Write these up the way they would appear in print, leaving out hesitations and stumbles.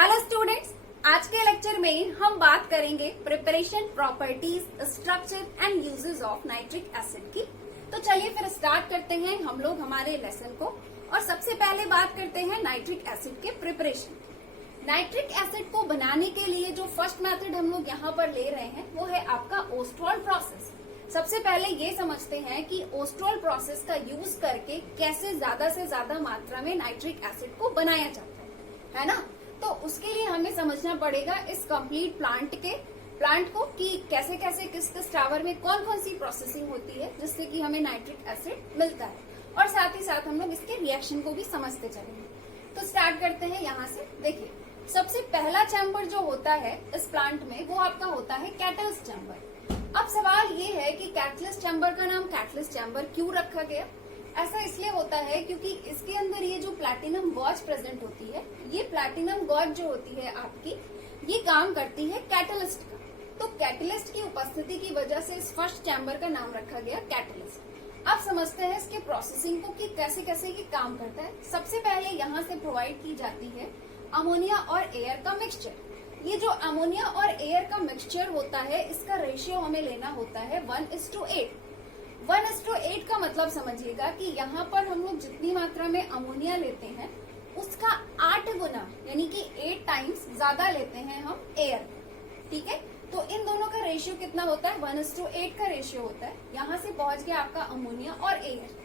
Hello students, आज के lecture में हम बात करेंगे preparation, properties, structure and uses of nitric acid की। तो चलिए फिर स्टार्ट करते हैं हम लोग हमारे लेसन को। और सबसे पहले बात करते हैं नाइट्रिक एसिड के प्रिपरेशन। नाइट्रिक एसिड को बनाने के लिए जो फर्स्ट मेथड हम लोग यहाँ पर ले रहे हैं वो है आपका ओस्ट्रॉल प्रोसेस। सबसे पहले ये समझते हैं कि ओस्ट्रॉल प्रोसेस का यूज करके कैसे ज्यादा से ज्यादा मात्रा में नाइट्रिक एसिड को बनाया जाता है ना। तो उसके लिए हमें समझना पड़ेगा इस कंप्लीट प्लांट को कि कैसे कैसे किस टावर में कौन कौन सी प्रोसेसिंग होती है जिससे कि हमें नाइट्रिक एसिड मिलता है, और साथ ही साथ हम लोग इसके रिएक्शन को भी समझते चलेंगे। तो स्टार्ट करते हैं यहाँ से। देखिए, सबसे पहला चैम्बर जो होता है इस प्लांट में वो आपका होता है कैटलिस्ट चैम्बर। अब सवाल ये है कि कैटलिस्ट चैम्बर का नाम कैटलिस्ट चैम्बर क्यों रखा गया। ऐसा इसलिए होता है क्योंकि इसके अंदर ये जो प्लैटिनम गॉज प्रेजेंट होती है, ये प्लैटिनम गॉज जो होती है आपकी, ये काम करती है कैटलिस्ट का। तो कैटलिस्ट की उपस्थिति की वजह से इस फर्स्ट चैम्बर का नाम रखा गया कैटलिस्ट। अब समझते हैं इसके प्रोसेसिंग को कि कैसे कैसे ये काम करता है। सबसे पहले यहाँ से प्रोवाइड की जाती है अमोनिया और एयर का मिक्सचर। ये जो अमोनिया और एयर का मिक्सचर होता है, इसका रेशियो हमें लेना होता है 1:8। 1:8 का मतलब समझिएगा कि यहाँ पर हम लोग जितनी मात्रा में अमोनिया लेते हैं उसका 8 गुना यानी कि 8 टाइम्स ज्यादा लेते हैं हम एयर। ठीक है, तो इन दोनों का रेशियो कितना होता है? 1:8 का रेशियो होता है। यहाँ से पहुंच गया आपका अमोनिया और एयर।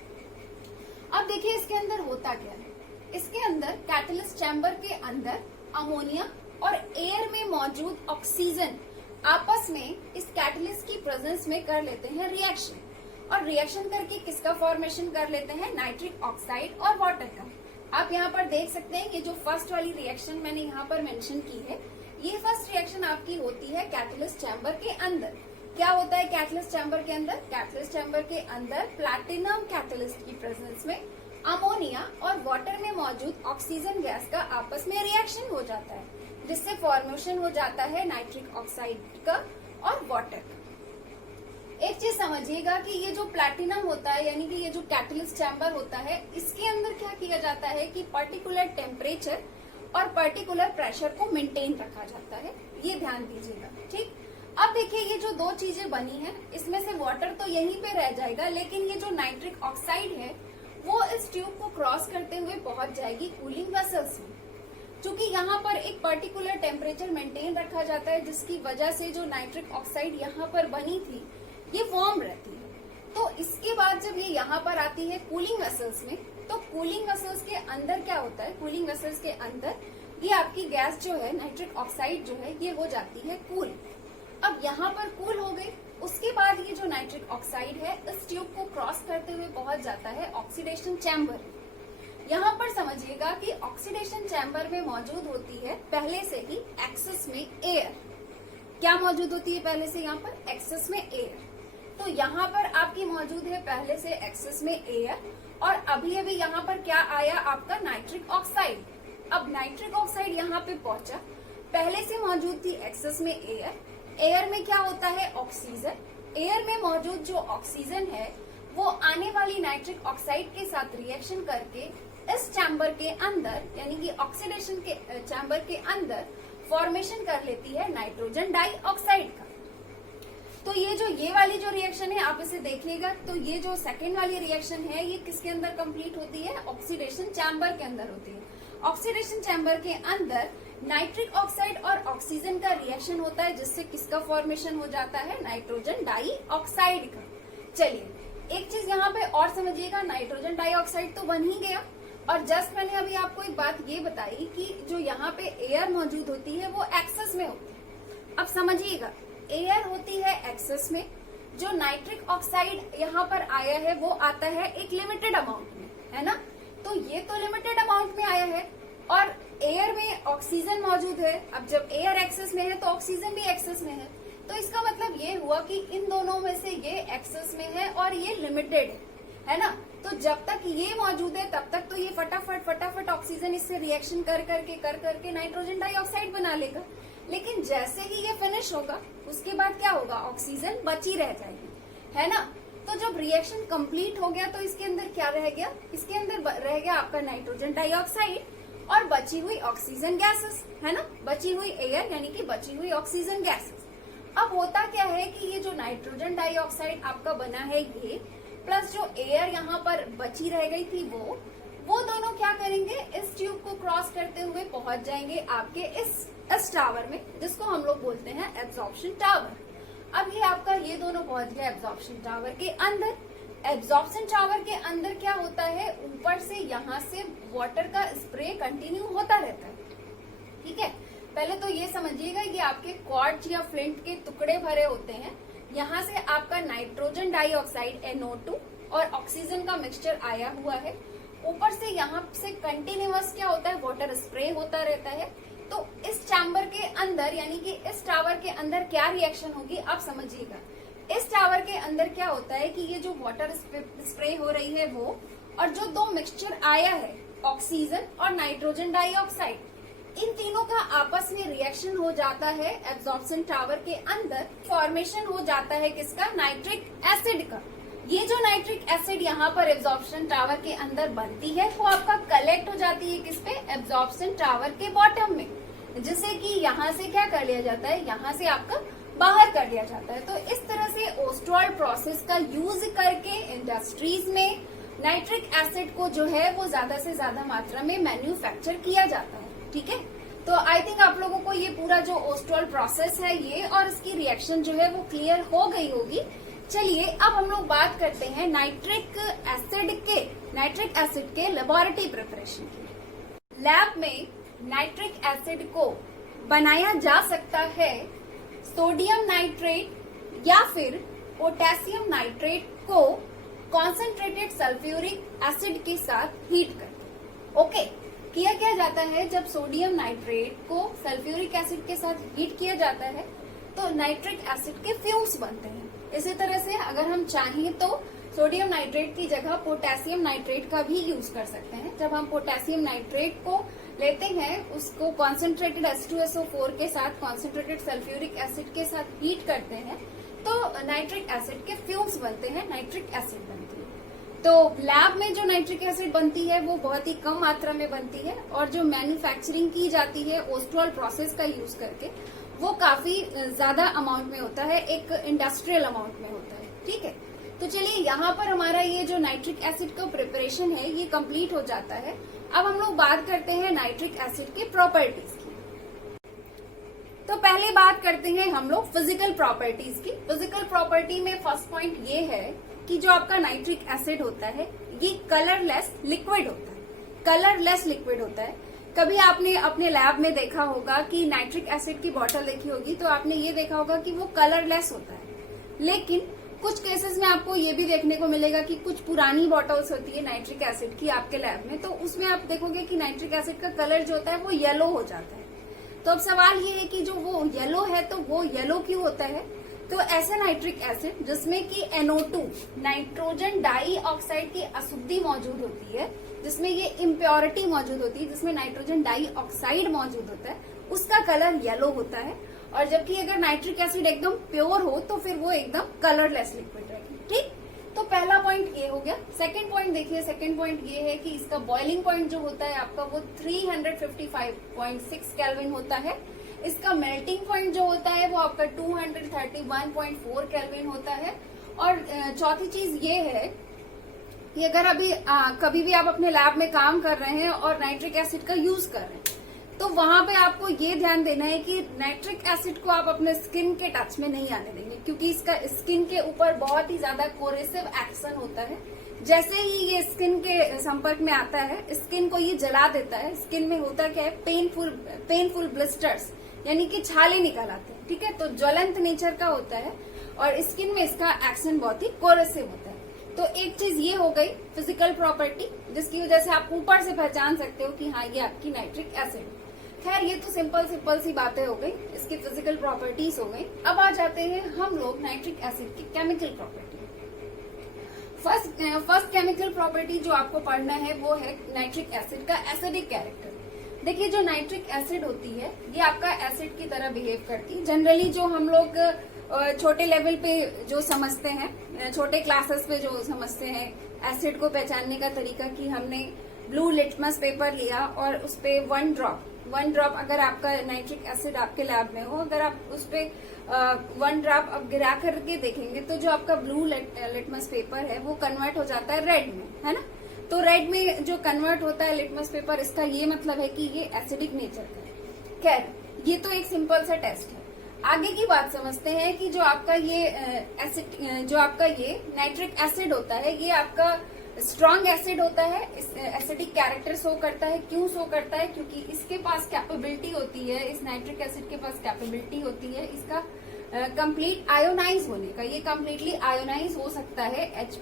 अब देखिए इसके अंदर होता क्या है। इसके अंदर कैटलिस्ट चैम्बर के अंदर अमोनिया और एयर में मौजूद ऑक्सीजन आपस में इस कैटलिस्ट की प्रेजेंस में कर लेते हैं रिएक्शन, और रिएक्शन करके किसका फॉर्मेशन कर लेते हैं? नाइट्रिक ऑक्साइड और वाटर का। आप यहाँ पर देख सकते हैं ये जो फर्स्ट वाली रिएक्शन मैंने यहाँ पर मेंशन की है, ये फर्स्ट रिएक्शन आपकी होती है कैटलिस्ट चैम्बर के अंदर। क्या होता है कैटलिस्ट चैम्बर के अंदर? कैटलिस्ट चैम्बर के अंदर प्लैटिनम कैटलिस्ट की प्रेजेंस में अमोनिया और वाटर में मौजूद ऑक्सीजन गैस का आपस में रिएक्शन हो जाता है, जिससे फॉर्मेशन हो जाता है नाइट्रिक ऑक्साइड का और वाटर का। एक चीज समझिएगा कि ये जो प्लैटिनम होता है यानी कि ये जो कैटलिस्ट चैम्बर होता है, इसके अंदर क्या किया जाता है कि पर्टिकुलर टेम्परेचर और पर्टिकुलर प्रेशर को मेंटेन रखा जाता है। ये ध्यान दीजिएगा। ठीक, अब देखिए ये जो दो चीजें बनी है, इसमें से वाटर तो यहीं पे रह जाएगा, लेकिन ये जो नाइट्रिक ऑक्साइड है वो इस ट्यूब को क्रॉस करते हुए पहुंच जाएगी कूलिंग वेसल्स में। क्योंकि यहाँ पर एक पर्टिकुलर टेम्परेचर मेंटेन रखा जाता है, जिसकी वजह से जो नाइट्रिक ऑक्साइड यहाँ पर बनी थी ये वार्म रहती है। तो इसके बाद जब ये यहाँ पर आती है कूलिंग वेसल्स में, तो कूलिंग वेसल्स के अंदर क्या होता है? कूलिंग वेसल्स के अंदर ये आपकी गैस जो है नाइट्रिक ऑक्साइड जो है ये हो जाती है कूल। अब यहाँ पर कूल हो गई, उसके बाद ये जो नाइट्रिक ऑक्साइड है इस ट्यूब को क्रॉस करते हुए पहुंच जाता है ऑक्सीडेशन चैम्बर। यहाँ पर समझिएगा कि ऑक्सीडेशन चैम्बर में मौजूद होती है पहले से ही एक्सेस में एयर। क्या मौजूद होती है पहले से? यहाँ पर एक्सेस में एयर। तो यहाँ पर आपकी मौजूद है पहले से एक्सेस में एयर, और अभी अभी यहाँ पर क्या आया? आपका नाइट्रिक ऑक्साइड। अब नाइट्रिक ऑक्साइड यहाँ पे पहुंचा, पहले से मौजूद थी एक्सेस में एयर। एयर में क्या होता है? ऑक्सीजन। एयर में मौजूद जो ऑक्सीजन है वो आने वाली नाइट्रिक ऑक्साइड के साथ रिएक्शन करके इस चैम्बर के अंदर यानी कि ऑक्सीडेशन के चैम्बर के अंदर फॉर्मेशन कर लेती है नाइट्रोजन डाइऑक्साइड का। तो ये वाली जो रिएक्शन है आप इसे देखिएगा, तो ये जो सेकेंड वाली रिएक्शन है ये किसके अंदर कंप्लीट होती है? ऑक्सीडेशन चैम्बर के अंदर होती है। ऑक्सीडेशन चैम्बर के अंदर नाइट्रिक ऑक्साइड और ऑक्सीजन का रिएक्शन होता है, जिससे किसका फॉर्मेशन हो जाता है? नाइट्रोजन डाइऑक्साइड का। चलिए एक चीज यहाँ पे और समझिएगा, नाइट्रोजन डाइऑक्साइड तो बन ही गया, और जस्ट मैंने अभी आपको एक बात ये बताई कि जो यहाँ पे एयर मौजूद होती है वो एक्सेस में होती है। अब समझिएगा, एयर होती है एक्सेस में, जो नाइट्रिक ऑक्साइड यहाँ पर आया है वो आता है एक लिमिटेड अमाउंट में, है ना। तो ये तो लिमिटेड अमाउंट में आया है और एयर में ऑक्सीजन मौजूद है। अब जब एयर एक्सेस में है तो ऑक्सीजन भी एक्सेस में है, तो इसका मतलब ये हुआ कि इन दोनों में से ये एक्सेस में है और ये लिमिटेड है ना। तो जब तक ये मौजूद है तब तक तो ये फटाफट ऑक्सीजन इससे रिएक्शन कर करके नाइट्रोजन डाइऑक्साइड बना लेगा। लेकिन जैसे ही ये फिनिश होगा उसके बाद क्या होगा? ऑक्सीजन बची रह जाएगी, है ना। तो जब रिएक्शन कंप्लीट हो गया तो इसके अंदर क्या रह गया? इसके अंदर रह गया आपका नाइट्रोजन डाइऑक्साइड, और बची हुई ऑक्सीजन गैसेस, है ना, बची हुई एयर यानी कि बची हुई ऑक्सीजन गैसेस। अब होता क्या है कि ये जो नाइट्रोजन डाइऑक्साइड आपका बना है ये, प्लस जो एयर यहाँ पर बची रह गई थी वो दोनों क्या करेंगे, इस ट्यूब को क्रॉस करते हुए पहुंच जाएंगे आपके इस टावर में, जिसको हम लोग बोलते हैं एब्जॉर्प्शन टावर। अब ये आपका ये दोनों पहुंच गया एब्जॉर्प्शन टावर के अंदर। एब्जॉर्प्शन टावर के अंदर क्या होता है, ऊपर से यहाँ से वाटर का स्प्रे कंटिन्यू होता रहता है, ठीक है। पहले तो ये समझिएगा ये आपके क्वार्ट्ज या फ्लिंट के टुकड़े भरे होते हैं, यहाँ से आपका नाइट्रोजन डाइऑक्साइड NO2 और ऑक्सीजन का मिक्सचर आया हुआ है, ऊपर से यहाँ से कंटिन्यूअस क्या होता है, वाटर स्प्रे होता रहता है। तो इस चैम्बर के अंदर यानी कि इस टावर के अंदर क्या रिएक्शन होगी आप समझिएगा। इस टावर के अंदर क्या होता है कि ये जो वाटर स्प्रे हो रही है वो, और जो दो मिक्सचर आया है ऑक्सीजन और नाइट्रोजन डाइऑक्साइड, इन तीनों का आपस में रिएक्शन हो जाता है एब्जॉर्प्शन टावर के अंदर, फॉर्मेशन हो जाता है किसका, नाइट्रिक एसिड का। ये जो नाइट्रिक एसिड यहाँ पर एब्जॉर्प्शन टावर के अंदर बनती है वो आपका कलेक्ट हो जाती है किस पे, एब्जॉर्प्शन टावर के बॉटम में, जिसे कि यहाँ से क्या कर लिया जाता है, यहाँ से आपका बाहर कर दिया जाता है। तो इस तरह से ओस्ट्रॉल प्रोसेस का यूज करके इंडस्ट्रीज में नाइट्रिक एसिड को जो है वो ज्यादा से ज्यादा मात्रा में मैन्युफैक्चर किया जाता है, ठीक है। तो आई थिंक आप लोगों को ये पूरा जो ओस्ट्रॉल प्रोसेस है ये और इसकी रिएक्शन जो है वो क्लियर हो गई होगी। चलिए अब हम लोग बात करते हैं नाइट्रिक एसिड के लेबोरेटरी प्रिपरेशन की। लैब में नाइट्रिक एसिड को बनाया जा सकता है सोडियम नाइट्रेट या फिर पोटेशियम नाइट्रेट को कॉन्सेंट्रेटेड सल्फ्यूरिक एसिड के साथ हीट करके। ओके, किया क्या जाता है, जब सोडियम नाइट्रेट को सल्फ्यूरिक एसिड के साथ हीट किया जाता है तो नाइट्रिक एसिड के फ्यूम्स बनते हैं। इसी तरह से अगर हम चाहें तो सोडियम नाइट्रेट की जगह पोटेशियम नाइट्रेट का भी यूज कर सकते हैं। जब हम पोटेशियम नाइट्रेट को लेते हैं, उसको कॉन्सेंट्रेटेड H2SO4 के साथ कॉन्सेंट्रेटेड सल्फ्यूरिक एसिड के साथ हीट करते हैं तो नाइट्रिक एसिड के फ्यूम्स बनते हैं, नाइट्रिक एसिड बनती है। तो लैब में जो नाइट्रिक एसिड बनती है वो बहुत ही कम मात्रा में बनती है, और जो मैन्युफैक्चरिंग की जाती है ओस्ट्रॉल प्रोसेस का यूज करके वो काफी ज्यादा अमाउंट में होता है, एक इंडस्ट्रियल अमाउंट में होता है, ठीक है। तो चलिए यहाँ पर हमारा ये जो नाइट्रिक एसिड का प्रिपरेशन है ये कंप्लीट हो जाता है। अब हम लोग बात करते हैं नाइट्रिक एसिड की प्रॉपर्टीज की। तो पहले बात करते हैं हम लोग फिजिकल प्रॉपर्टीज की। फिजिकल प्रॉपर्टी में फर्स्ट पॉइंट ये है कि जो आपका नाइट्रिक एसिड होता है ये कलरलेस लिक्विड होता है, कलरलेस लिक्विड होता है। कभी आपने अपने लैब में देखा होगा कि नाइट्रिक एसिड की बोतल देखी होगी तो आपने ये देखा होगा कि वो कलरलेस होता है, लेकिन कुछ केसेस में आपको ये भी देखने को मिलेगा कि कुछ पुरानी बॉटल्स होती है नाइट्रिक एसिड की आपके लैब में, तो उसमें आप देखोगे कि नाइट्रिक एसिड का कलर जो होता है वो येलो हो जाता है। तो अब सवाल ये है कि जो वो येलो है तो वो येलो क्यों होता है। तो ऐसा नाइट्रिक एसिड जिसमें कि NO2 नाइट्रोजन डाइऑक्साइड की अशुद्धि मौजूद होती है, जिसमें ये इम्प्योरिटी मौजूद होती है, जिसमें नाइट्रोजन डाइऑक्साइड मौजूद होता है, उसका कलर येलो होता है। और जबकि अगर नाइट्रिक एसिड एकदम प्योर हो तो फिर वो एकदम कलरलेस लिक्विड रहेगी, ठीक। तो पहला पॉइंट ये हो गया। सेकंड पॉइंट देखिए, सेकंड पॉइंट ये है कि इसका बॉइलिंग पॉइंट जो होता है आपका वो 355.6 केल्विन होता है। इसका मेल्टिंग पॉइंट जो होता है वो आपका 231.4 केल्विन होता है। और चौथी चीज ये है कि अगर अभी कभी भी आप अपने लैब में काम कर रहे हैं और नाइट्रिक एसिड का यूज कर रहे हैं तो वहां पे आपको ये ध्यान देना है कि नाइट्रिक एसिड को आप अपने स्किन के टच में नहीं आने देंगे, क्योंकि इसका स्किन के ऊपर बहुत ही ज्यादा कोरेसिव एक्शन होता है। जैसे ही ये स्किन के संपर्क में आता है स्किन को ये जला देता है। स्किन में होता क्या है, पेनफुल ब्लिस्टर्स यानी कि छाले निकल आते हैं, ठीक है। तो ज्वलंत नेचर का होता है और स्किन में इसका एक्शन बहुत ही कोरेसिव होता है। तो एक चीज ये हो गई फिजिकल प्रॉपर्टी, जिसकी वजह से आप ऊपर से पहचान सकते हो कि हाँ ये आपकी नाइट्रिक एसिड। खैर ये तो सिंपल सी बातें हो गई, इसकी फिजिकल प्रॉपर्टीज हो गई। अब आ जाते हैं हम लोग नाइट्रिक एसिड की chemical property. First chemical property जो आपको पढ़ना है वो है नाइट्रिक एसिड का एसिडिक कैरेक्टर। देखिए जो नाइट्रिक एसिड होती है ये आपका एसिड की तरह बिहेव करती है। जनरली जो हम लोग छोटे लेवल पे जो समझते हैं, छोटे क्लासेस पे जो समझते हैं एसिड को पहचानने का तरीका कि हमने ब्लू लिटमस पेपर लिया और उस पे वन ड्रॉप अगर आपका नाइट्रिक एसिड आपके लैब में हो, अगर आप उस पे वन ड्रॉप अब गिरा करके देखेंगे तो जो आपका ब्लू लिटमस पेपर है वो कन्वर्ट हो जाता है रेड में, है ना। तो रेड में जो कन्वर्ट होता है लिटमस पेपर, इसका ये मतलब है कि ये एसिडिक नेचर का है। खैर, ये तो एक सिंपल सा टेस्ट है। आगे की बात समझते हैं कि जो आपका ये नाइट्रिक एसिड होता है, ये आपका स्ट्रॉन्ग एसिड होता है, एसिडिक कैरेक्टर शो करता है। क्यों शो करता है? क्योंकि इसके पास कैपेबिलिटी होती है, इस नाइट्रिक एसिड के पास कैपेबिलिटी होती है इसका कंप्लीट आयोनाइज होने का। ये कंप्लीटली आयोनाइज हो सकता है H++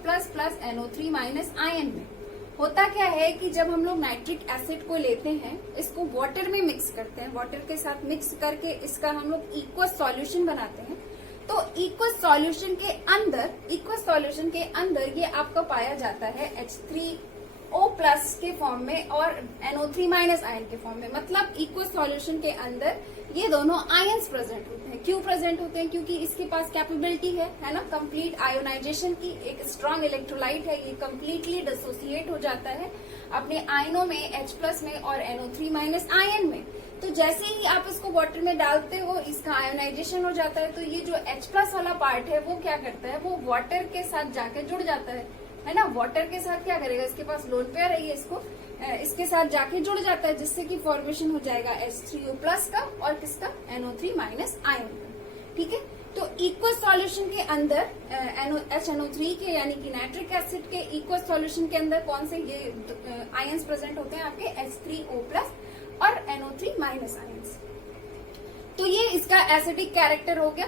NO3- आयन में। होता क्या है कि जब हम लोग नाइट्रिक एसिड को लेते हैं, इसको वाटर में मिक्स करते हैं, वाटर के साथ मिक्स करके इसका हम लोग इक्वस सॉल्यूशन बनाते हैं। तो इक्वस सॉल्यूशन के अंदर ये आपका पाया जाता है H3O+ के फॉर्म में और NO3- आयन के फॉर्म में। मतलब इक्वस सॉल्यूशन के अंदर ये दोनों आयंस प्रेजेंट होते हैं। क्यों प्रेजेंट होते हैं? क्योंकि इसके पास कैपेबिलिटी है ना, कंप्लीट आयोनाइजेशन की। एक स्ट्रॉन्ग इलेक्ट्रोलाइट है, ये कंप्लीटली डिसोसिएट हो जाता है अपने आयनों में, H+ में और NO3- आयन में। तो जैसे ही आप इसको वाटर में डालते हो, इसका आयोनाइजेशन हो जाता है। तो ये जो H+ वाला पार्ट है वो क्या करता है, वो वाटर के साथ जाके जुड़ जाता है ना। वाटर के साथ क्या करेगा, इसके पास लोन पेयर है, ये इसके साथ जाके जुड़ जाता है, जिससे कि फॉर्मेशन हो जाएगा H3O+ का और किसका, NO3- आयन का। ठीक है, तो इक्वस सॉल्यूशन के अंदर HNO3 के यानी कि नाइट्रिक एसिड के इक्वस सॉल्यूशन के अंदर कौन से ये आयंस प्रेजेंट होते हैं आपके, H3O+ और NO3- आयंस। तो ये इसका एसिडिक कैरेक्टर हो गया,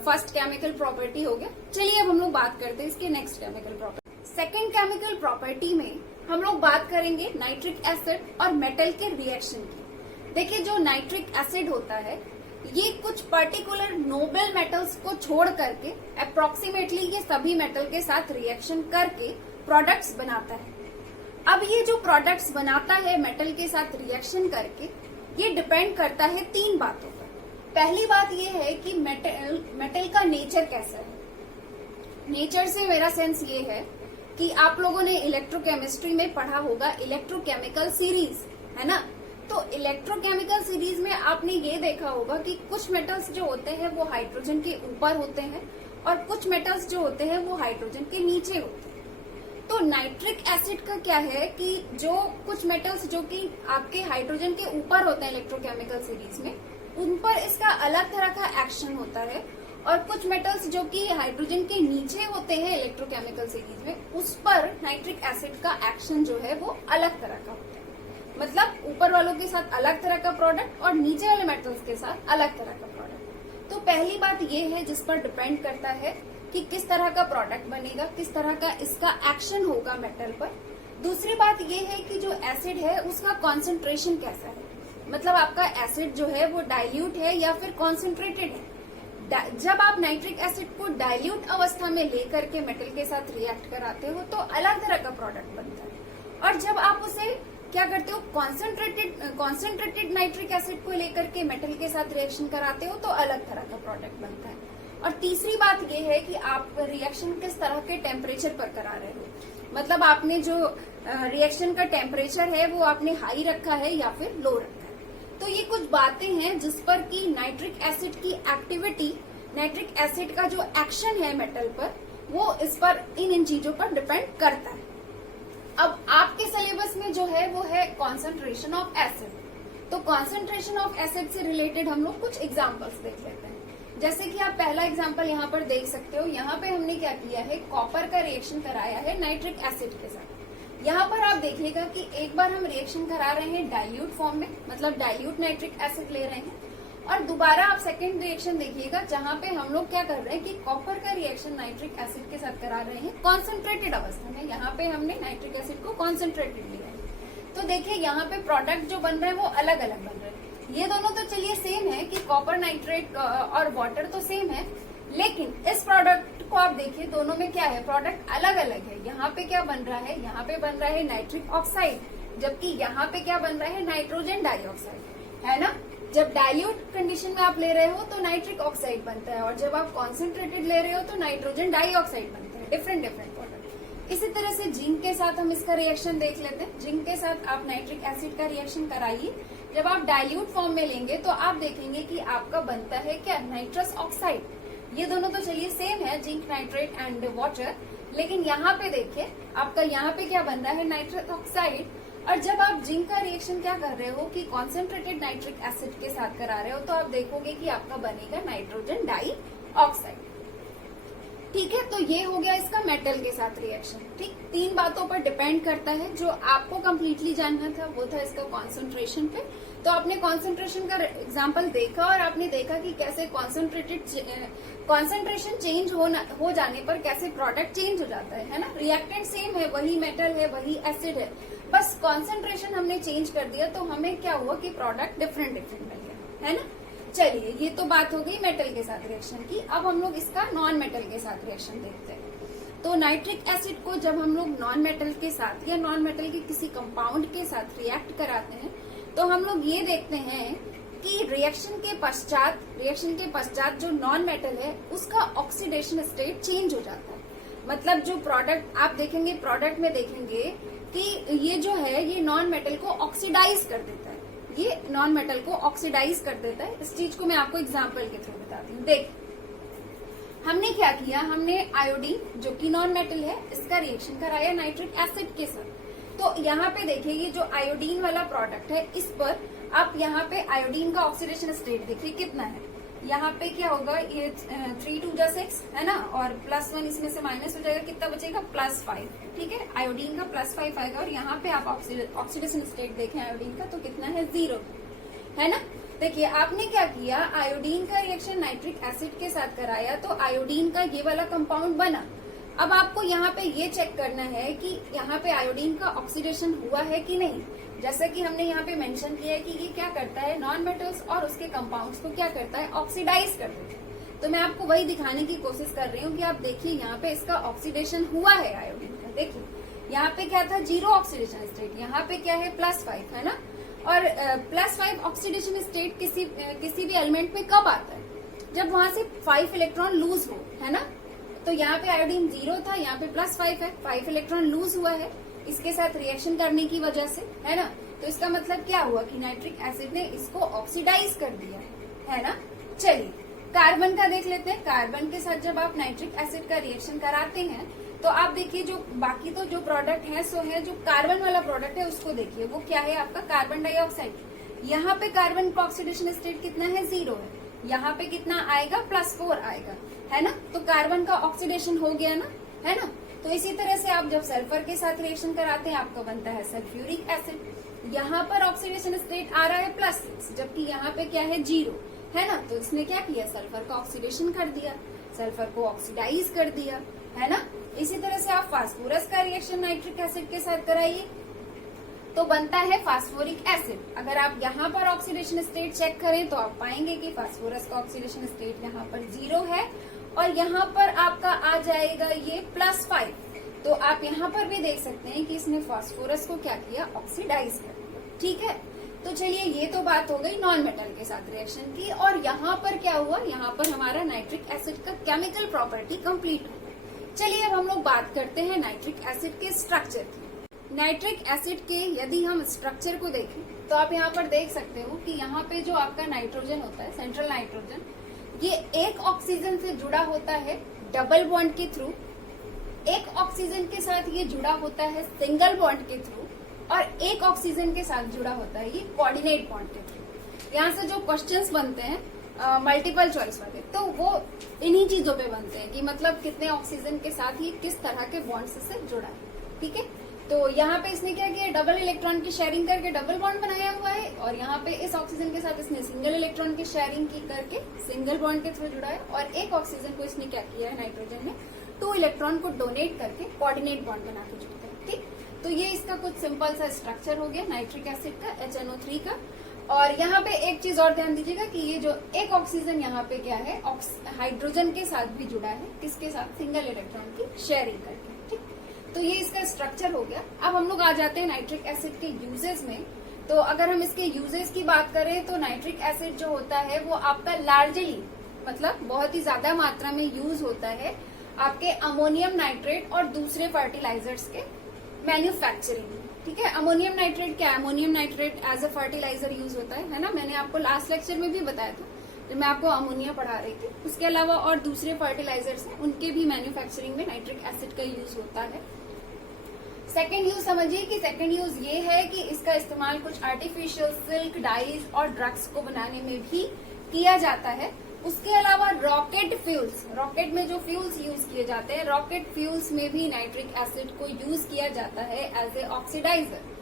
फर्स्ट केमिकल प्रॉपर्टी हो गया। चलिए अब हम लोग बात करते हैं इसके next chemical property. Second chemical property में हम लोग बात करेंगे नाइट्रिक एसिड और मेटल के रिएक्शन की। देखिए, जो नाइट्रिक एसिड होता है ये कुछ पर्टिकुलर नोबल मेटल्स को छोड़ करके अप्रोक्सीमेटली ये सभी मेटल के साथ रिएक्शन करके प्रोडक्ट्स बनाता है। अब ये जो प्रोडक्ट्स बनाता है मेटल के साथ रिएक्शन करके, ये डिपेंड करता है 3 बातों पर। पहली बात ये है कि मेटल का नेचर कैसा है। नेचर से मेरा सेंस ये है कि आप लोगों ने इलेक्ट्रोकेमिस्ट्री में पढ़ा होगा इलेक्ट्रोकेमिकल सीरीज, है ना। तो इलेक्ट्रोकेमिकल सीरीज में आपने ये देखा होगा कि कुछ मेटल्स जो होते हैं वो हाइड्रोजन के ऊपर होते हैं और कुछ मेटल्स जो होते हैं वो हाइड्रोजन के नीचे होते हैं। तो नाइट्रिक एसिड का क्या है कि जो कुछ मेटल्स जो कि आपके हाइड्रोजन के ऊपर होते हैं इलेक्ट्रोकेमिकल सीरीज में, उन पर इसका अलग तरह का एक्शन होता है, और कुछ मेटल्स जो कि हाइड्रोजन के नीचे होते हैं इलेक्ट्रोकेमिकल सीरीज में, उस पर नाइट्रिक एसिड का एक्शन जो है वो अलग तरह का होता है। मतलब ऊपर वालों के साथ अलग तरह का प्रोडक्ट और नीचे वाले मेटल्स के साथ अलग तरह का प्रोडक्ट। तो पहली बात ये है जिस पर डिपेंड करता है कि किस तरह का प्रोडक्ट बनेगा, किस तरह का इसका एक्शन होगा मेटल पर। दूसरी बात ये है कि जो एसिड है उसका कॉन्सेंट्रेशन कैसा है, मतलब आपका एसिड जो है वो डाइल्यूट है या फिर कॉन्सेंट्रेटेड है। जब आप नाइट्रिक एसिड को डाइल्यूट अवस्था में लेकर के मेटल के साथ रिएक्ट कराते हो तो अलग तरह का प्रोडक्ट बनता है, और जब आप उसे क्या करते हो, कॉन्सेंट्रेटेड नाइट्रिक एसिड को लेकर के मेटल के साथ रिएक्शन कराते हो तो अलग तरह का प्रोडक्ट बनता है। और तीसरी बात यह है कि आप रिएक्शन किस तरह के टेम्परेचर पर करा रहे हो, मतलब आपने जो रिएक्शन का टेम्परेचर है वो आपने हाई रखा है या फिर लो रखा है। तो ये कुछ बातें हैं जिस पर कि नाइट्रिक एसिड की एक्टिविटी, नाइट्रिक एसिड का जो एक्शन है मेटल पर, वो इस पर इन चीजों पर डिपेंड करता है। अब आपके सिलेबस में जो है वो है कॉन्सेंट्रेशन ऑफ एसिड। तो कॉन्सेंट्रेशन ऑफ एसिड से रिलेटेड हम लोग कुछ एग्जांपल्स देख लेते हैं। जैसे कि आप पहला एग्जांपल यहाँ पर देख सकते हो। यहाँ पे हमने क्या किया है, कॉपर का रिएक्शन कराया है नाइट्रिक एसिड के साथ। यहाँ पर आप देखिएगा कि एक बार हम रिएक्शन करा रहे हैं डाइल्यूट फॉर्म में, मतलब डाइल्यूट नाइट्रिक एसिड ले रहे हैं, और दोबारा आप सेकेंड रिएक्शन देखिएगा जहाँ पे हम लोग क्या कर रहे हैं कि कॉपर का रिएक्शन नाइट्रिक एसिड के साथ करा रहे हैं कॉन्सेंट्रेटेड अवस्था में। यहाँ पे हमने नाइट्रिक एसिड को कॉन्सेंट्रेटेड लिया है। तो देखिए यहाँ पे प्रोडक्ट जो बन रहे हैं वो अलग अलग बन रहे हैं। ये दोनों तो चलिए सेम है कि कॉपर नाइट्रेट और वाटर तो सेम है, लेकिन इस प्रोडक्ट को आप देखिए दोनों में क्या है, प्रोडक्ट अलग अलग है। यहाँ पे क्या बन रहा है, यहाँ पे बन रहा है नाइट्रिक ऑक्साइड, जबकि यहाँ पे क्या बन रहा है, नाइट्रोजन डाइऑक्साइड, है ना। जब डाइल्यूट कंडीशन में आप ले रहे हो तो नाइट्रिक ऑक्साइड बनता है, और जब आप कॉन्सेंट्रेटेड ले रहे हो तो नाइट्रोजन डाइऑक्साइड बनता है। Different product. इसी तरह से जिंक के साथ हम इसका रिएक्शन देख लेते हैं। जिंक के साथ आप नाइट्रिक एसिड का रिएक्शन कराइए। जब आप डाइल्यूट फॉर्म में लेंगे तो आप देखेंगे कि आपका बनता है क्या, नाइट्रस ऑक्साइड। ये दोनों तो चलिए सेम है, जिंक नाइट्रेट एंड वाटर, लेकिन यहाँ पे देखिए आपका यहाँ पे क्या बन रहा है, नाइट्रस ऑक्साइड। और जब आप जिंक का रिएक्शन क्या कर रहे हो कि कॉन्सेंट्रेटेड नाइट्रिक एसिड के साथ करा रहे हो, तो आप देखोगे कि आपका बनेगा नाइट्रोजन डाई ऑक्साइड। ठीक है, तो ये हो गया इसका मेटल के साथ रिएक्शन। ठीक, 3 बातों पर डिपेंड करता है। जो आपको कंप्लीटली जानना था वो था इसका कॉन्सेंट्रेशन पे। तो आपने कॉन्सेंट्रेशन का एग्जांपल देखा और आपने देखा कि कैसे कॉन्सेंट्रेशन चेंज हो जाने पर कैसे प्रोडक्ट चेंज हो जाता है ना। रिएक्टेंट सेम है, वही मेटल है, वही एसिड है, बस कॉन्सेंट्रेशन हमने चेंज कर दिया तो हमें क्या हुआ कि प्रोडक्ट डिफरेंट मिल गया, है ना। चलिए, ये तो बात हो गई मेटल के साथ रिएक्शन की। अब हम लोग इसका नॉन मेटल के साथ रिएक्शन देखते हैं। तो नाइट्रिक एसिड को जब हम लोग नॉन मेटल के साथ या नॉन मेटल के किसी कंपाउंड के साथ रिएक्ट कराते हैं तो हम लोग ये देखते हैं कि रिएक्शन के पश्चात जो नॉन मेटल है उसका ऑक्सीडेशन स्टेट चेंज हो जाता है। मतलब जो प्रोडक्ट आप देखेंगे, प्रोडक्ट में देखेंगे कि ये जो है ये नॉन मेटल को ऑक्सीडाइज कर देता है। ये नॉन मेटल को ऑक्सीडाइज कर देता है। इस चीज को मैं आपको एग्जांपल के थ्रू बताती हूँ। देख, हमने क्या किया, हमने आयोडीन जो कि नॉन मेटल है इसका रिएक्शन कराया नाइट्रिक एसिड के साथ। तो यहाँ पे देखिए ये जो आयोडीन वाला प्रोडक्ट है इस पर आप यहाँ पे आयोडीन का ऑक्सीडेशन स्टेट देखिए कितना है। यहाँ पे क्या होगा, ये 3 2 6 है ना, और +1 इसमें से माइनस हो जाएगा, कितना बचेगा +5। ठीक है, आयोडीन का +5 आएगा। और यहाँ पे आप ऑक्सीडेशन स्टेट देखें आयोडीन का तो कितना है, 0 है ना। देखिए आपने क्या किया, आयोडीन का रिएक्शन नाइट्रिक एसिड के साथ कराया तो आयोडीन का ये वाला कंपाउंड बना। अब आपको यहाँ पे ये चेक करना है कि यहाँ पे आयोडीन का ऑक्सीडेशन हुआ है कि नहीं। जैसा कि हमने यहाँ पे मेंशन किया है कि ये क्या करता है, नॉन मेटल्स और उसके कंपाउंड्स को क्या करता है, ऑक्सीडाइज कर देता है। तो मैं आपको वही दिखाने की कोशिश कर रही हूँ कि आप देखिए यहाँ पे इसका ऑक्सीडेशन हुआ है आयोडीन का। देखिए यहाँ पे क्या था, 0 ऑक्सीडेशन स्टेट, यहाँ पे क्या है +5 है ना। और +5 ऑक्सीडेशन स्टेट किसी भी एलिमेंट में कब आता है, जब वहां से 5 इलेक्ट्रॉन लूज हो, है ना। तो यहाँ पे आयोडीन 0 था, यहाँ पे +5 है, 5 इलेक्ट्रॉन लूज हुआ है इसके साथ रिएक्शन करने की वजह से, है ना। तो इसका मतलब क्या हुआ कि नाइट्रिक एसिड ने इसको ऑक्सीडाइज कर दिया, है ना। चलिए कार्बन का देख लेते हैं। कार्बन के साथ जब आप नाइट्रिक एसिड का रिएक्शन कराते हैं तो आप देखिए जो बाकी तो जो प्रोडक्ट है सो है, जो कार्बन वाला प्रोडक्ट है उसको देखिए, वो क्या है आपका कार्बन डाइऑक्साइड। यहाँ पे कार्बन का ऑक्सीडेशन स्टेट कितना है, 0 है। यहाँ पे कितना आएगा, +4 आएगा, है ना। तो कार्बन का ऑक्सीडेशन हो गया ना, है ना। तो इसी तरह से आप जब सल्फर के साथ रिएक्शन कराते हैं आपका बनता है सल्फ्यूरिक एसिड। यहाँ पर ऑक्सीडेशन स्टेट आ रहा है +6, जबकि यहाँ पे क्या है, 0 है ना। तो इसने क्या किया, सल्फर का ऑक्सीडेशन कर दिया, सल्फर को ऑक्सीडाइज कर दिया, है ना। इसी तरह से आप फास्फोरस का रिएक्शन नाइट्रिक एसिड के साथ कराइए तो बनता है फास्फोरिक एसिड। अगर आप यहाँ पर ऑक्सीडेशन स्टेट चेक करें तो आप पाएंगे कि फास्फोरस का ऑक्सीडेशन स्टेट यहाँ पर 0 है और यहाँ पर आपका आ जाएगा ये +5। तो आप यहाँ पर भी देख सकते हैं कि इसने फास्फोरस को क्या किया, ऑक्सीडाइज कर दिया। ठीक है, तो चलिए ये तो बात हो गई नॉन मेटल के साथ रिएक्शन की। और यहाँ पर क्या हुआ, यहाँ पर हमारा नाइट्रिक एसिड का केमिकल प्रॉपर्टी कंप्लीट हो गई। चलिए अब हम लोग बात करते हैं नाइट्रिक एसिड के स्ट्रक्चर की। नाइट्रिक एसिड के यदि हम स्ट्रक्चर को देखें तो आप यहाँ पर देख सकते हो कि यहाँ पे जो आपका नाइट्रोजन होता है, सेंट्रल नाइट्रोजन, ये एक ऑक्सीजन से जुड़ा होता है डबल बॉन्ड के थ्रू, एक ऑक्सीजन के साथ ये जुड़ा होता है सिंगल बॉन्ड के थ्रू, और एक ऑक्सीजन के साथ जुड़ा होता है ये कोऑर्डिनेट बॉन्ड के थ्रू। यहाँ से जो क्वेश्चंस बनते हैं मल्टीपल चॉइस वाले, तो वो इन्हीं चीजों पे बनते हैं कि मतलब कितने ऑक्सीजन के साथ ही किस तरह के बॉन्ड से जुड़ा है। ठीक है, तो यहाँ पे इसने क्या किया, डबल इलेक्ट्रॉन की शेयरिंग करके डबल बॉन्ड बनाया हुआ है, और यहाँ पे इस ऑक्सीजन के साथ इसने सिंगल इलेक्ट्रॉन की शेयरिंग की करके सिंगल बॉन्ड के थ्रू जुड़ा है, और एक ऑक्सीजन को इसने क्या किया है, नाइट्रोजन ने 2 इलेक्ट्रॉन को डोनेट करके कोऑर्डिनेट बॉन्ड बना के जुड़ता है। ठीक, तो ये इसका कुछ सिंपल सा स्ट्रक्चर हो गया नाइट्रिक एसिड का, HNO3 का। और यहाँ पे एक चीज और ध्यान दीजिएगा कि ये जो एक ऑक्सीजन यहाँ पे क्या है, हाइड्रोजन के साथ भी जुड़ा है, किसके साथ, सिंगल इलेक्ट्रॉन की शेयरिंग करके। ठीक, तो ये इसका स्ट्रक्चर हो गया। अब हम लोग आ जाते हैं नाइट्रिक एसिड के यूजेस में। तो अगर हम इसके यूजेस की बात करें तो नाइट्रिक एसिड जो होता है वो आपका लार्जली, मतलब बहुत ही ज्यादा मात्रा में यूज होता है आपके अमोनियम नाइट्रेट और दूसरे फर्टिलाइजर्स के मैन्युफैक्चरिंग में। ठीक है, अमोनियम नाइट्रेट क्या है? Ammonium nitrate as a fertiliser use होता है ना, मैंने आपको लास्ट लेक्चर में भी बताया था जब मैं आपको अमोनिया पढ़ा रही थी। उसके अलावा और दूसरे फर्टिलाइजर्स हैं, उनके भी मैन्युफैक्चरिंग में नाइट्रिक एसिड का यूज होता है। सेकेंड यूज समझिए कि सेकेंड यूज ये है कि इसका इस्तेमाल कुछ आर्टिफिशियल सिल्क डाइज और ड्रग्स को बनाने में भी किया जाता है। उसके अलावा रॉकेट फ्यूल्स, रॉकेट में जो फ्यूल्स यूज किए जाते हैं, रॉकेट फ्यूल्स में भी नाइट्रिक एसिड को यूज किया जाता है एज ए ऑक्सीडाइजर।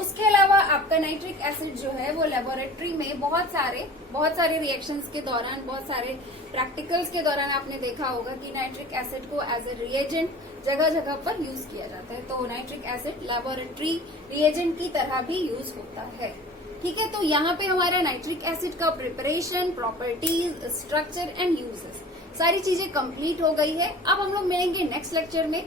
उसके अलावा आपका नाइट्रिक एसिड जो है वो लेबोरेटरी में बहुत सारे रिएक्शंस के दौरान, बहुत सारे प्रैक्टिकल्स के दौरान आपने देखा होगा कि नाइट्रिक एसिड को एज ए रिएजेंट जगह जगह पर यूज किया जाता है। तो नाइट्रिक एसिड लेबोरेटरी रिएजेंट की तरह भी यूज होता है। ठीक है, तो यहाँ पे हमारा नाइट्रिक एसिड का preparation, properties, structure and uses सारी चीजें कंप्लीट हो गई है। अब हम लोग मिलेंगे नेक्स्ट लेक्चर में।